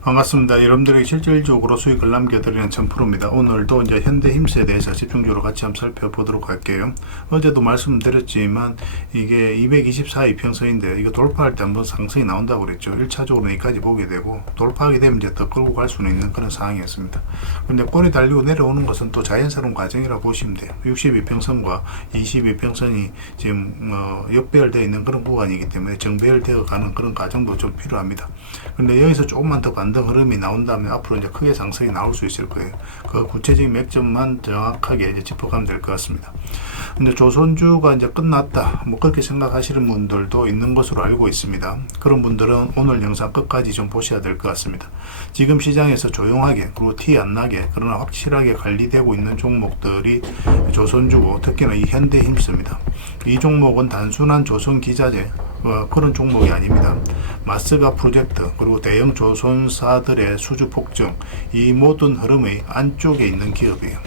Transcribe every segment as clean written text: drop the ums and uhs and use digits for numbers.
반갑습니다. 여러분들에게 실질적으로 수익을 남겨드리는 천프로입니다. 오늘도 이제 현대힘스에 대해서 집중적으로 같이 한번 살펴보도록 할게요. 어제도 말씀드렸지만 이게 224 이평선인데 이거 돌파할 때 한번 상승이 나온다고 그랬죠. 1차적으로 여기까지 보게 되고 돌파하게 되면 이제 더 끌고 갈 수는 있는 그런 상황이었습니다. 근데 꼬리 달리고 내려오는 것은 또 자연스러운 과정이라 보시면 돼요. 62평선과 22평선이 지금 역배열되어 있는 그런 구간이기 때문에 정배열되어 가는 그런 과정도 좀 필요합니다. 근데 여기서 조금만 더 반등 흐름이 나온다면 앞으로 이제 크게 상승이 나올 수 있을 거예요. 그 구체적인 맥점만 정확하게 이제 짚어가면 될 것 같습니다. 근데 조선주가 이제 끝났다, 뭐 그렇게 생각하시는 분들도 있는 것으로 알고 있습니다. 그런 분들은 오늘 영상 끝까지 좀 보셔야 될 것 같습니다. 지금 시장에서 조용하게 그리고 티 안 나게 그러나 확실하게 관리되고 있는 종목들이 조선주고 특히나 이 현대힘스입니다. 이 종목은 단순한 조선기자재 그런 종목이 아닙니다. 마스가 프로젝트 그리고 대형 조선사들의 수주 폭증, 이 모든 흐름의 안쪽에 있는 기업이에요.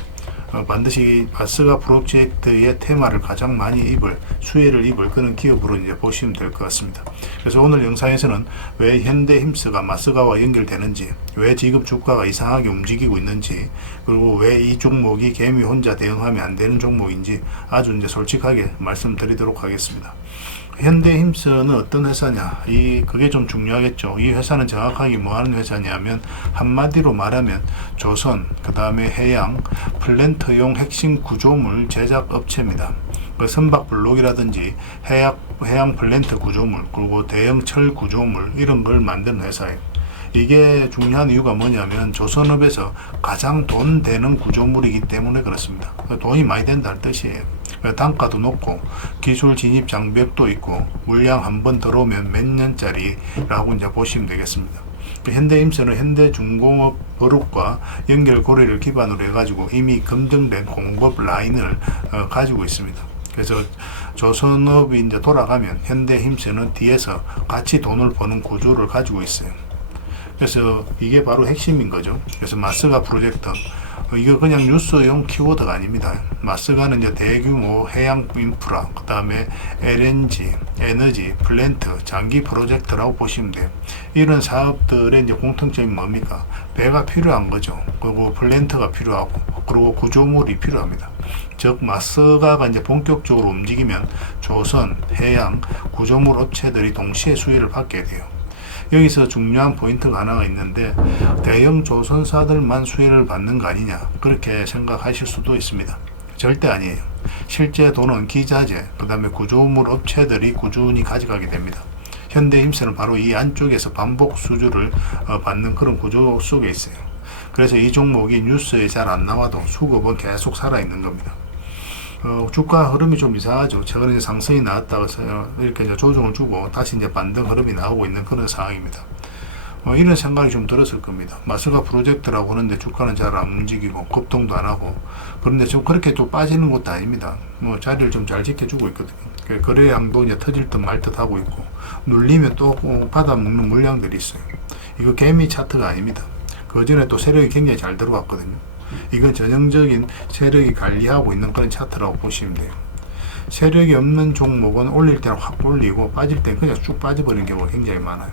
반드시 마스가 프로젝트의 테마를 가장 많이 수혜를 입을 그런 기업으로 이제 보시면 될 것 같습니다. 그래서 오늘 영상에서는 왜 현대힘스가 마스가와 연결되는지, 왜 지금 주가가 이상하게 움직이고 있는지, 그리고 왜 이 종목이 개미 혼자 대응하면 안 되는 종목인지 아주 이제 솔직하게 말씀드리도록 하겠습니다. 현대힘스는 어떤 회사냐? 그게 좀 중요하겠죠. 이 회사는 정확하게 뭐 하는 회사냐면, 한마디로 말하면 조선, 그 다음에 해양, 플랜트용 핵심 구조물 제작 업체입니다. 그 선박 블록이라든지 해양 플랜트 구조물, 그리고 대형 철 구조물, 이런 걸 만드는 회사예요. 이게 중요한 이유가 뭐냐면 조선업에서 가장 돈 되는 구조물이기 때문에 그렇습니다. 돈이 많이 된다는 뜻이에요. 단가도 높고 기술 진입 장벽도 있고 물량 한번 들어오면 몇 년짜리라고 이제 보시면 되겠습니다. 현대힘스는 현대중공업 버룹과 연결 고리를 기반으로 해가지고 이미 검증된 공법 라인을 가지고 있습니다. 그래서 조선업이 이제 돌아가면 현대힘스는 뒤에서 같이 돈을 버는 구조를 가지고 있어요. 그래서 이게 바로 핵심인 거죠. 그래서 마스가 프로젝트, 이거 그냥 뉴스용 키워드가 아닙니다. 마스가는 이제 대규모 해양 인프라, 그 다음에 LNG, 에너지, 플랜트, 장기 프로젝트라고 보시면 돼요. 이런 사업들의 이제 공통점이 뭡니까? 배가 필요한 거죠. 그리고 플랜트가 필요하고, 그리고 구조물이 필요합니다. 즉, 마스가가 이제 본격적으로 움직이면 조선, 해양, 구조물 업체들이 동시에 수혜를 받게 돼요. 여기서 중요한 포인트가 하나가 있는데, 대형 조선사들만 수혜를 받는 거 아니냐, 그렇게 생각하실 수도 있습니다. 절대 아니에요. 실제 돈은 기자재, 그 다음에 구조물 업체들이 꾸준히 가져가게 됩니다. 현대힘스는 바로 이 안쪽에서 반복 수주를 받는 그런 구조 속에 있어요. 그래서 이 종목이 뉴스에 잘 안 나와도 수급은 계속 살아있는 겁니다. 주가 흐름이 좀 이상하죠. 최근에 상승이 나왔다가 이렇게 이제 조정을 주고 다시 이제 반등 흐름이 나오고 있는 그런 상황입니다. 이런 생각이 좀 들었을 겁니다. 마스가 프로젝트라고 하는데 주가는 잘 안 움직이고 급등도 안 하고, 그런데 좀 그렇게 또 빠지는 것도 아닙니다. 자리를 좀 잘 지켜주고 있거든요. 거래량도 이제 터질 듯 말 듯 하고 있고, 눌리면 또 받아먹는 물량들이 있어요. 이거 개미 차트가 아닙니다. 그 전에 또 세력이 굉장히 잘 들어왔거든요. 이건 전형적인 세력이 관리하고 있는 그런 차트라고 보시면 돼요. 세력이 없는 종목은 올릴 때는 확 올리고 빠질 때는 그냥 쭉 빠져버리는 경우가 굉장히 많아요.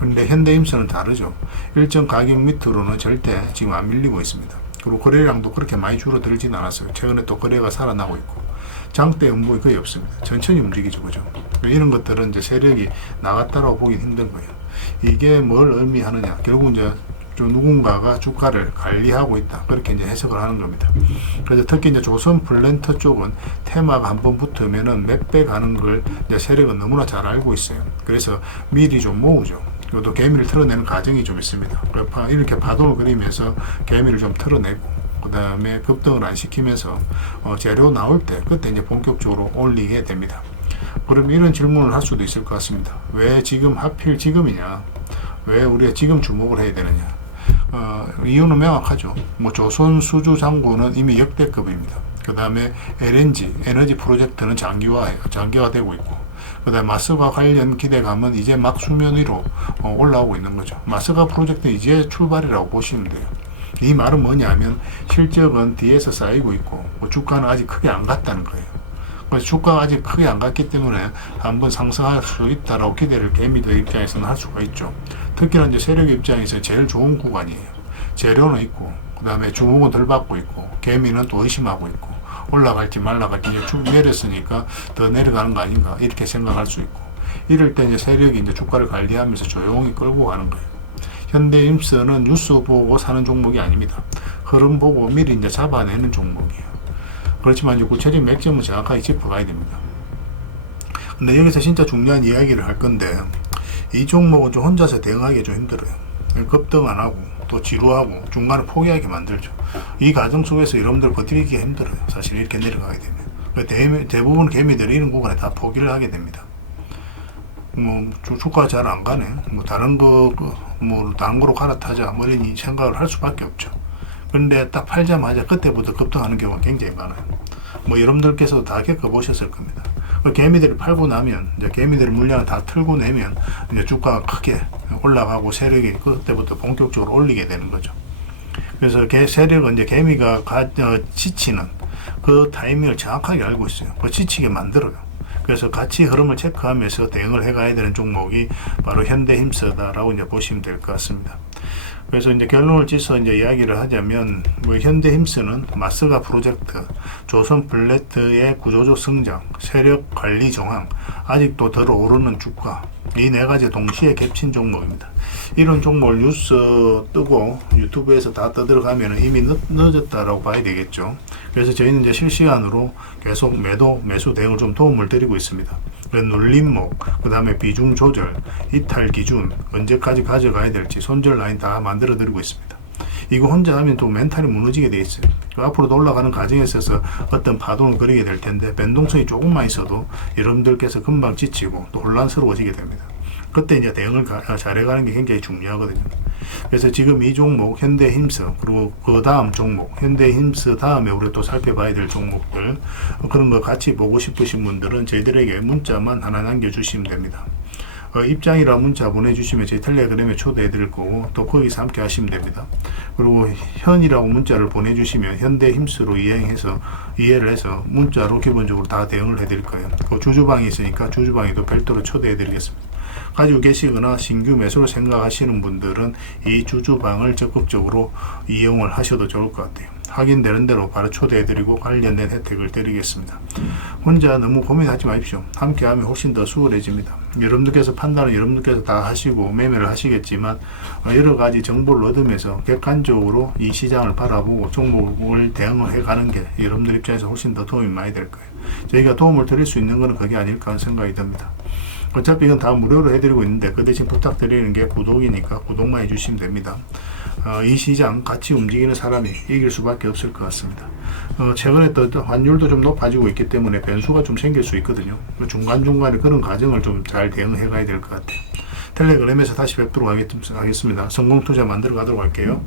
그런데 현대힘스는 다르죠. 일정 가격 밑으로는 절대 지금 안 밀리고 있습니다. 그리고 거래량도 그렇게 많이 줄어들진 않았어요. 최근에 또 거래가 살아나고 있고, 장대 음봉이 거의 없습니다. 천천히 움직이죠, 그죠? 이런 것들은 이제 세력이 나갔다라고 보긴 힘든 거예요. 이게 뭘 의미하느냐? 결국 이제 누군가가 주가를 관리하고 있다, 그렇게 이제 해석을 하는 겁니다. 그래서 특히 이제 조선 플랜트 쪽은 테마가 한번 붙으면은 몇 배 가는 걸 이제 세력은 너무나 잘 알고 있어요. 그래서 미리 좀 모으죠. 또 개미를 털어내는 과정이 좀 있습니다. 이렇게 파동을 그리면서 개미를 좀 털어내고, 그 다음에 급등을 안 시키면서 재료 나올 때 그때 이제 본격적으로 올리게 됩니다. 그럼 이런 질문을 할 수도 있을 것 같습니다. 왜 지금 하필 지금이냐? 왜 우리가 지금 주목을 해야 되느냐? 이유는 명확하죠. 조선 수주 잔고는 이미 역대급입니다. 그 다음에 LNG, 에너지 프로젝트는 장기화되고 있고, 그 다음에 마스가 관련 기대감은 이제 막 수면 위로 올라오고 있는 거죠. 마스가 프로젝트 이제 출발이라고 보시면 돼요. 이 말은 뭐냐면 실적은 뒤에서 쌓이고 있고 주가는 아직 크게 안 갔다는 거예요. 그래서 주가가 아직 크게 안 갔기 때문에 한번 상승할 수 있다라고 기대를 개미들 입장에서는 할 수가 있죠. 특히나 이제 세력 입장에서 제일 좋은 구간이에요. 재료는 있고, 그 다음에 주목은 덜 받고 있고, 개미는 또 의심하고 있고, 올라갈지 말라갈지 이제 쭉 내렸으니까 더 내려가는 거 아닌가 이렇게 생각할 수 있고, 이럴 때 이제 세력이 이제 주가를 관리하면서 조용히 끌고 가는 거예요. 현대임스는 뉴스 보고 사는 종목이 아닙니다. 흐름 보고 미리 이제 잡아내는 종목이에요. 그렇지만 이제 구체적인 맥점은 정확하게 짚어가야 됩니다. 근데 여기서 진짜 중요한 이야기를 할 건데, 이 종목은 좀 혼자서 대응하기 좀 힘들어요. 급등 안 하고 또 지루하고 중간에 포기하게 만들죠. 이 과정 속에서 여러분들 버티기가 힘들어요. 사실 이렇게 내려가게 되면 대부분 개미들이 이런 구간에 다 포기를 하게 됩니다. 뭐 주가가 잘 안 가네, 뭐 다른 거로 갈아타자 뭐 이런 생각을 할 수밖에 없죠. 그런데 딱 팔자마자 그때부터 급등하는 경우가 굉장히 많아요. 뭐 여러분들께서도 다 겪어보셨을 겁니다. 개미들이 팔고 나면, 이제 개미들의 물량을 다 틀고 내면 이제 주가가 크게 올라가고 세력이 그때부터 본격적으로 올리게 되는 거죠. 그래서 세력은 이제 개미가 지치는 그 타이밍을 정확하게 알고 있어요. 그 지치게 만들어요. 그래서 같이 흐름을 체크하면서 대응을 해가야 되는 종목이 바로 현대힘스다라고 이제 보시면 될 것 같습니다. 그래서 이제 결론을 짓서 이제 이야기를 하자면, 뭐 현대힘스는 마스가 프로젝트, 조선 플래트의 구조적 성장, 세력 관리 정황, 아직도 덜 오르는 주가, 이 네 가지 동시에 겹친 종목입니다. 이런 종목을 뉴스 뜨고 유튜브에서 다 떠들어가면 이미 늦었다라고 봐야 되겠죠. 그래서 저희는 이제 실시간으로 계속 매수 대응을 좀 도움을 드리고 있습니다. 눌림목, 그 다음에 비중 조절, 이탈 기준, 언제까지 가져가야 될지 손절 라인 다 만들어 드리고 있습니다. 이거 혼자 하면 또 멘탈이 무너지게 돼 있어요. 앞으로도 올라가는 과정에 있어서 어떤 파동을 그리게 될 텐데, 변동성이 조금만 있어도 여러분들께서 금방 지치고 또 혼란스러워지게 됩니다. 그때 이제 대응을 잘해가는 게 굉장히 중요하거든요. 그래서 지금 이 종목 현대힘스, 그리고 그 다음 종목 현대힘스 다음에 우리가 또 살펴봐야 될 종목들, 그런 거 같이 보고 싶으신 분들은 저희들에게 문자만 하나 남겨주시면 됩니다. 입장이라 문자 보내주시면 저희 텔레그램에 초대해 드릴 거고, 또 거기서 함께 하시면 됩니다. 그리고 현이라고 문자를 보내주시면 현대힘스로 이해를 해서 문자로 기본적으로 다 대응을 해 드릴 거예요. 주주방이 있으니까 주주방에도 별도로 초대해 드리겠습니다. 가지고 계시거나 신규 매수를 생각하시는 분들은 이 주주방을 적극적으로 이용을 하셔도 좋을 것 같아요. 확인되는 대로 바로 초대해드리고 관련된 혜택을 드리겠습니다. 혼자 너무 고민하지 마십시오. 함께하면 훨씬 더 수월해집니다. 여러분들께서 판단은 여러분들께서 다 하시고 매매를 하시겠지만, 여러 가지 정보를 얻으면서 객관적으로 이 시장을 바라보고 종목을 대응을 해가는 게 여러분들 입장에서 훨씬 더 도움이 많이 될 거예요. 저희가 도움을 드릴 수 있는 것은 그게 아닐까 하는 생각이 듭니다. 어차피 이건 다 무료로 해드리고 있는데, 그 대신 부탁드리는 게 구독이니까 구독만 해주시면 됩니다. 이 시장 같이 움직이는 사람이 이길 수밖에 없을 것 같습니다. 최근에 또 환율도 좀 높아지고 있기 때문에 변수가 좀 생길 수 있거든요. 중간중간에 그런 과정을 좀 잘 대응해 가야 될 것 같아요. 텔레그램에서 다시 뵙도록 하겠습니다. 성공투자 만들어 가도록 할게요.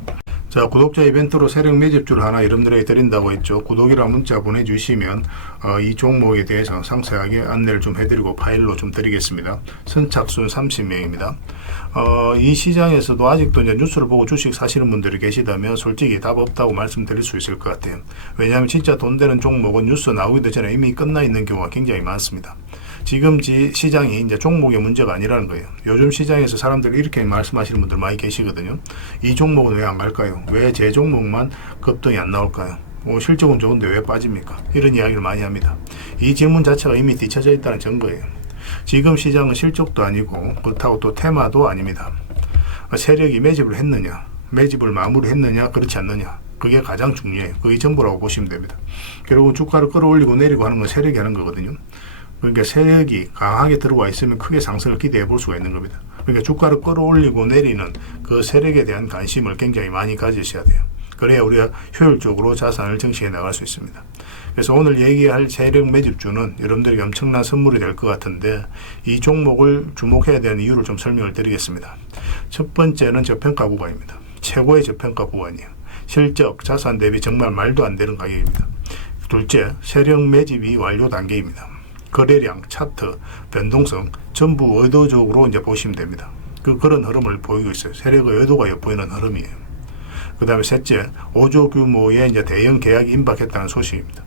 자, 구독자 이벤트로 세력 매집주를 하나 여러분들에게 드린다고 했죠. 구독이랑 문자 보내주시면 이 종목에 대해서 상세하게 안내를 좀 해드리고 파일로 좀 드리겠습니다. 선착순 30명입니다. 이 시장에서도 아직도 이제 뉴스를 보고 주식 사시는 분들이 계시다면 솔직히 답 없다고 말씀드릴 수 있을 것 같아요. 왜냐하면 진짜 돈 되는 종목은 뉴스 나오기도 전에 이미 끝나 있는 경우가 굉장히 많습니다. 지금 시장이 이제 종목의 문제가 아니라는 거예요. 요즘 시장에서 사람들이 이렇게 말씀하시는 분들 많이 계시거든요. 이 종목은 왜 안 갈까요? 왜 제 종목만 급등이 안 나올까요? 실적은 좋은데 왜 빠집니까? 이런 이야기를 많이 합니다. 이 질문 자체가 이미 뒤쳐져 있다는 증거예요. 지금 시장은 실적도 아니고 그렇다고 또 테마도 아닙니다. 세력이 매집을 했느냐, 매집을 마무리했느냐, 그렇지 않느냐, 그게 가장 중요해요. 그게 전부라고 보시면 됩니다. 결국 주가를 끌어올리고 내리고 하는 건 세력이 하는 거거든요. 그러니까 세력이 강하게 들어와 있으면 크게 상승을 기대해 볼 수가 있는 겁니다. 그러니까 주가를 끌어올리고 내리는 그 세력에 대한 관심을 굉장히 많이 가지셔야 돼요. 그래야 우리가 효율적으로 자산을 정치해 나갈 수 있습니다. 그래서 오늘 얘기할 세력 매집주는 여러분들에게 엄청난 선물이 될 것 같은데, 이 종목을 주목해야 되는 이유를 좀 설명을 드리겠습니다. 첫 번째는 저평가 구간입니다. 최고의 저평가 구간이에요. 실적, 자산 대비 정말 말도 안 되는 가격입니다. 둘째, 세력 매집이 완료 단계입니다. 거래량, 차트, 변동성 전부 의도적으로 이제 보시면 됩니다. 그런 흐름을 보이고 있어요. 세력의 의도가 엿보이는 흐름이에요. 그 다음에 셋째, 5조 규모의 이제 대형 계약이 임박했다는 소식입니다.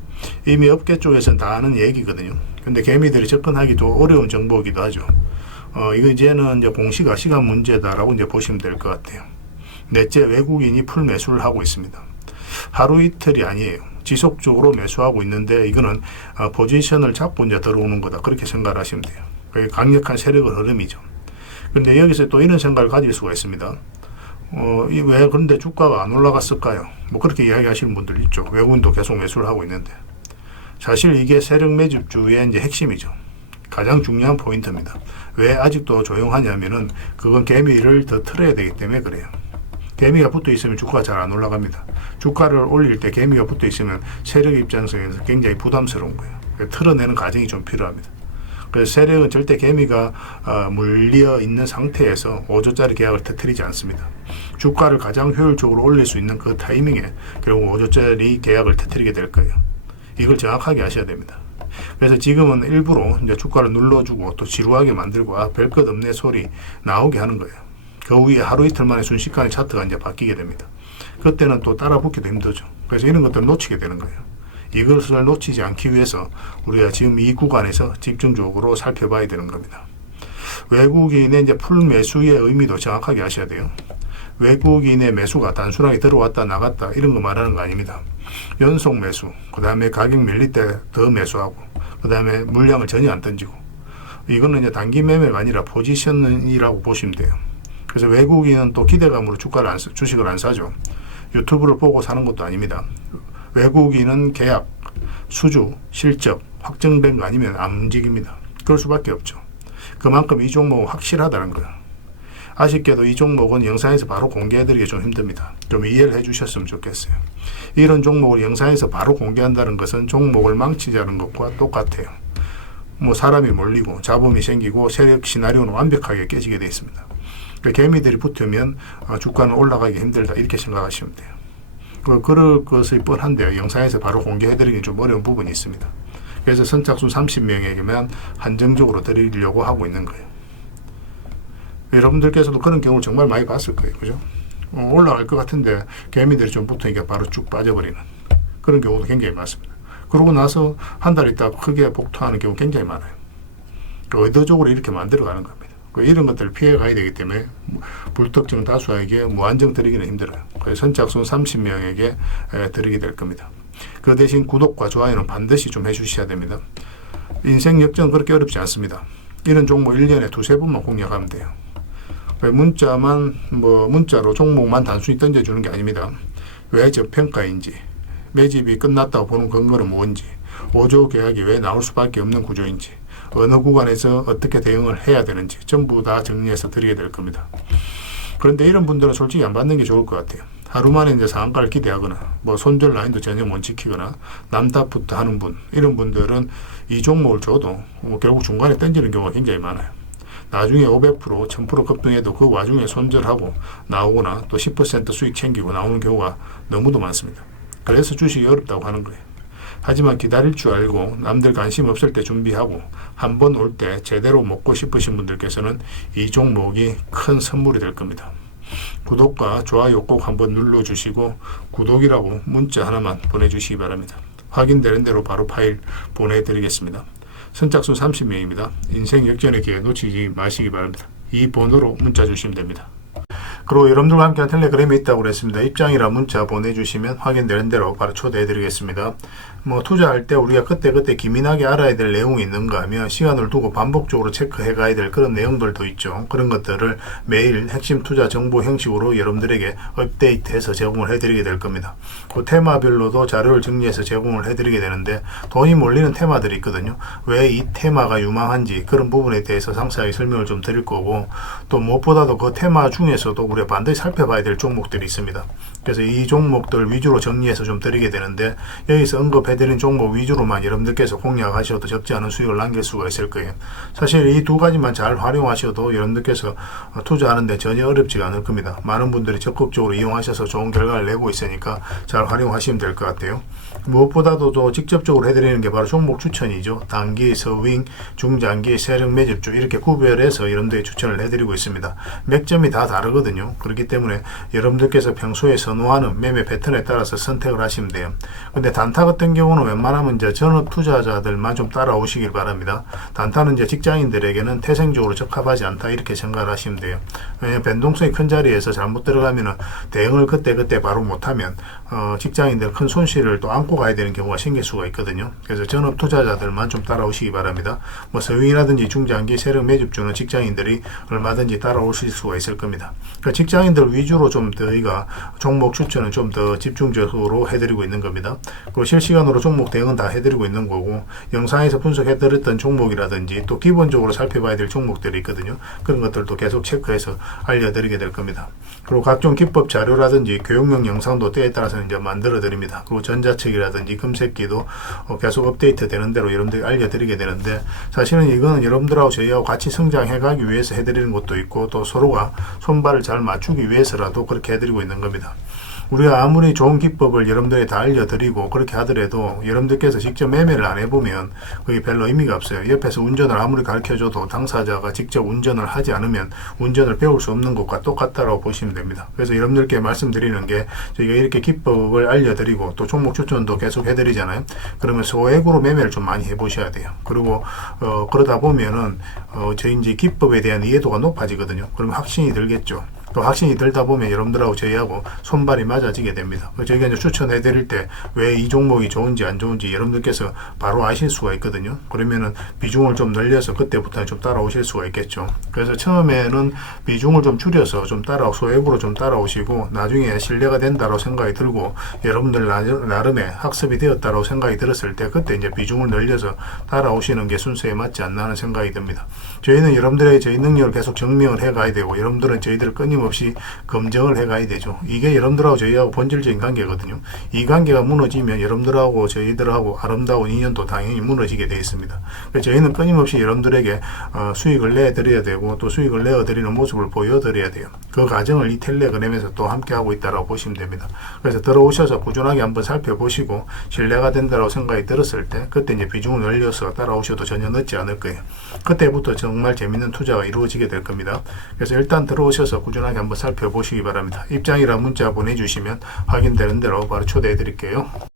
이미 업계 쪽에서는 다 아는 얘기거든요. 근데 개미들이 접근하기도 어려운 정보이기도 하죠. 이거 이제는 이제 공시가 시간 문제다라고 이제 보시면 될 것 같아요. 넷째, 외국인이 풀 매수를 하고 있습니다. 하루 이틀이 아니에요. 지속적으로 매수하고 있는데 이거는 포지션을 잡고 이제 들어오는 거다. 그렇게 생각을 하시면 돼요. 그게 강력한 세력의 흐름이죠. 근데 여기서 또 이런 생각을 가질 수가 있습니다. 왜 그런데 주가가 안 올라갔을까요? 뭐 그렇게 이야기하시는 분들 있죠. 외국인도 계속 매수를 하고 있는데. 사실 이게 세력 매집주의 이제 핵심이죠. 가장 중요한 포인트입니다. 왜 아직도 조용하냐면은 그건 개미를 더 틀어야 되기 때문에 그래요. 개미가 붙어 있으면 주가가 잘 안 올라갑니다. 주가를 올릴 때 개미가 붙어 있으면 세력 입장에서 굉장히 부담스러운 거예요. 틀어내는 과정이 좀 필요합니다. 그래서 세력은 절대 개미가 물려 있는 상태에서 5조짜리 계약을 터뜨리지 않습니다. 주가를 가장 효율적으로 올릴 수 있는 그 타이밍에 결국 5조짜리 계약을 터뜨리게 될 거예요. 이걸 정확하게 아셔야 됩니다. 그래서 지금은 일부러 이제 주가를 눌러주고 또 지루하게 만들고 별 것 없네 소리 나오게 하는 거예요. 그 후에 하루 이틀 만에 순식간에 차트가 이제 바뀌게 됩니다. 그때는 또 따라 붙기도 힘들죠. 그래서 이런 것들을 놓치게 되는 거예요. 이것을 놓치지 않기 위해서 우리가 지금 이 구간에서 집중적으로 살펴봐야 되는 겁니다. 외국인의 이제 풀 매수의 의미도 정확하게 아셔야 돼요. 외국인의 매수가 단순하게 들어왔다 나갔다 이런 거 말하는 거 아닙니다. 연속 매수, 그 다음에 가격 밀릴 때 더 매수하고, 그 다음에 물량을 전혀 안 던지고, 이거는 이제 단기 매매가 아니라 포지션이라고 보시면 돼요. 그래서 외국인은 또 기대감으로 주식을 안 사죠. 유튜브를 보고 사는 것도 아닙니다. 외국인은 계약, 수주, 실적 확정된 거 아니면 안 움직입니다. 그럴 수밖에 없죠. 그만큼 이 종목은 확실하다는 거예요. 아쉽게도 이 종목은 영상에서 바로 공개해드리기 좀 힘듭니다. 좀 이해를 해주셨으면 좋겠어요. 이런 종목을 영상에서 바로 공개한다는 것은 종목을 망치자는 것과 똑같아요. 뭐 사람이 몰리고 잡음이 생기고 세력 시나리오는 완벽하게 깨지게 되어 있습니다. 그러니까 개미들이 붙으면 주가는 올라가기 힘들다 이렇게 생각하시면 돼요. 그럴 것이 뻔한데요. 영상에서 바로 공개해드리기 좀 어려운 부분이 있습니다. 그래서 선착순 30명에게만 한정적으로 드리려고 하고 있는 거예요. 여러분들께서도 그런 경우를 정말 많이 봤을 거예요. 그죠? 올라갈 것 같은데 개미들이 좀 붙으니까 바로 쭉 빠져버리는 그런 경우도 굉장히 많습니다. 그러고 나서 한 달 있다 크게 복토하는 경우 굉장히 많아요. 의도적으로 이렇게 만들어가는 겁니다. 이런 것들을 피해 가야 되기 때문에 불특정 다수에게 무한정 드리기는 힘들어요. 그래서 선착순 30명에게 드리게 될 겁니다. 그 대신 구독과 좋아요는 반드시 좀 해주셔야 됩니다. 인생 역전 그렇게 어렵지 않습니다. 이런 종목 1년에 두세 번만 공략하면 돼요. 문자로 종목만 단순히 던져주는 게 아닙니다. 왜 저평가인지, 매집이 끝났다고 보는 근거는 뭔지, 5조 계약이 왜 나올 수밖에 없는 구조인지, 어느 구간에서 어떻게 대응을 해야 되는지 전부 다 정리해서 드리게 될 겁니다. 그런데 이런 분들은 솔직히 안 받는 게 좋을 것 같아요. 하루 만에 이제 상한가를 기대하거나 손절 라인도 전혀 못 지키거나 남답부터 하는 분, 이런 분들은 이 종목을 줘도 결국 중간에 던지는 경우가 굉장히 많아요. 나중에 500%, 1000% 급등해도 그 와중에 손절하고 나오거나 또 10% 수익 챙기고 나오는 경우가 너무도 많습니다. 그래서 주식이 어렵다고 하는 거예요. 하지만 기다릴 줄 알고 남들 관심 없을 때 준비하고 한 번 올 때 제대로 먹고 싶으신 분들께서는 이 종목이 큰 선물이 될 겁니다. 구독과 좋아요 꼭 한번 눌러주시고 구독이라고 문자 하나만 보내주시기 바랍니다. 확인되는 대로 바로 파일 보내드리겠습니다. 선착순 30명입니다. 인생 역전의 기회 놓치지 마시기 바랍니다. 이 번호로 문자 주시면 됩니다. 그리고 여러분들과 함께한 텔레그램이 있다고 그랬습니다. 입장이라 문자 보내주시면 확인되는 대로 바로 초대해드리겠습니다. 투자할 때 우리가 그때그때 기민하게 알아야 될 내용이 있는가 하면 시간을 두고 반복적으로 체크해 가야 될 그런 내용들도 있죠. 그런 것들을 매일 핵심 투자 정보 형식으로 여러분들에게 업데이트해서 제공을 해드리게 될 겁니다. 그 테마별로도 자료를 정리해서 제공을 해드리게 되는데 돈이 몰리는 테마들이 있거든요. 왜 이 테마가 유망한지 그런 부분에 대해서 상세하게 설명을 좀 드릴 거고, 또 무엇보다도 그 테마 중에서도 우리가 반드시 살펴봐야 될 종목들이 있습니다. 그래서 이 종목들 위주로 정리해서 좀 드리게 되는데, 여기서 언급해드린 종목 위주로만 여러분들께서 공략하셔도 적지 않은 수익을 남길 수가 있을 거예요. 사실 이 두 가지만 잘 활용하셔도 여러분들께서 투자하는데 전혀 어렵지가 않을 겁니다. 많은 분들이 적극적으로 이용하셔서 좋은 결과를 내고 있으니까 잘 활용하시면 될 것 같아요. 무엇보다도 또 직접적으로 해드리는 게 바로 종목 추천이죠. 단기, 서윙, 중장기, 세력 매집주 이렇게 구별해서 여러분들이 추천을 해드리고 있습니다. 맥점이 다 다르거든요. 그렇기 때문에 여러분들께서 평소에 선호하는 매매 패턴에 따라서 선택을 하시면 돼요. 근데 단타 같은 경우는 웬만하면 이제 전업 투자자들만 좀 따라오시길 바랍니다. 단타는 이제 직장인들에게는 태생적으로 적합하지 않다 이렇게 생각을 하시면 돼요. 왜냐하면 변동성이 큰 자리에서 잘못 들어가면은 대응을 그때 바로 못하면 직장인들 큰 손실을 또 안고 가야 되는 경우가 생길 수가 있거든요. 그래서 전업 투자자들만 좀 따라오시기 바랍니다. 뭐 서유이라든지 중장기 세력 매집주는 직장인들이 얼마든지 따라오실 수가 있을 겁니다. 그러니까 직장인들 위주로 좀 저희가 종목 추천은 좀 더 집중적으로 해드리고 있는 겁니다. 그리고 실시간으로 종목 대응은 다 해드리고 있는 거고, 영상에서 분석해드렸던 종목이라든지 또 기본적으로 살펴봐야 될 종목들이 있거든요. 그런 것들도 계속 체크해서 알려드리게 될 겁니다. 그리고 각종 기법 자료라든지 교육용 영상도 때에 따라서 이제 만들어 드립니다. 그리고 전자책이라든지 금색기도 계속 업데이트 되는 대로 여러분들이 알려드리게 되는데, 사실은 이거는 여러분들하고 저희하고 같이 성장해 가기 위해서 해드리는 것도 있고, 또 서로가 손발을 잘 맞추기 위해서라도 그렇게 해드리고 있는 겁니다. 우리가 아무리 좋은 기법을 여러분들에 다 알려드리고 그렇게 하더라도 여러분들께서 직접 매매를 안 해보면 그게 별로 의미가 없어요. 옆에서 운전을 아무리 가르쳐줘도 당사자가 직접 운전을 하지 않으면 운전을 배울 수 없는 것과 똑같다고 보시면 됩니다. 그래서 여러분들께 말씀드리는 게, 저희가 이렇게 기법을 알려드리고 또 종목 추천도 계속 해드리잖아요. 그러면 소액으로 매매를 좀 많이 해보셔야 돼요. 그리고 그러다 보면은 저희 이제 기법에 대한 이해도가 높아지거든요. 그러면 확신이 들겠죠. 또 확신이 들다 보면 여러분들하고 저희하고 손발이 맞아지게 됩니다. 저희가 이제 추천해 드릴 때 왜 이 종목이 좋은지 안 좋은지 여러분들께서 바로 아실 수가 있거든요. 그러면은 비중을 좀 늘려서 그때부터 좀 따라오실 수가 있겠죠. 그래서 처음에는 비중을 좀 줄여서 좀 소액으로 좀 따라오시고, 나중에 신뢰가 된다고 생각이 들고 여러분들 나름의 학습이 되었다고 생각이 들었을 때 그때 이제 비중을 늘려서 따라오시는 게 순서에 맞지 않나 하는 생각이 듭니다. 저희는 여러분들의 저희 능력을 계속 증명을 해 가야 되고, 여러분들은 저희들을 끊임없이 검증을 해 가야 되죠. 이게 여러분들하고 저희하고 본질적인 관계거든요. 이 관계가 무너지면 여러분들하고 저희들하고 아름다운 인연도 당연히 무너지게 되어 있습니다. 그래서 저희는 끊임없이 여러분들에게 수익을 내드려야 되고, 또 수익을 내어드리는 모습을 보여드려야 돼요. 그 과정을 이 텔레그램에서 또 함께 하고 있다고 보시면 됩니다. 그래서 들어오셔서 꾸준하게 한번 살펴보시고 신뢰가 된다고 생각이 들었을 때 그때 이제 비중을 늘려서 따라오셔도 전혀 늦지 않을 거예요. 그때부터 정말 재밌는 투자가 이루어지게 될 겁니다. 그래서 일단 들어오셔서 꾸준하게 한번 살펴보시기 바랍니다. 입장이랑 문자 보내주시면 확인되는 대로 바로 초대해 드릴게요.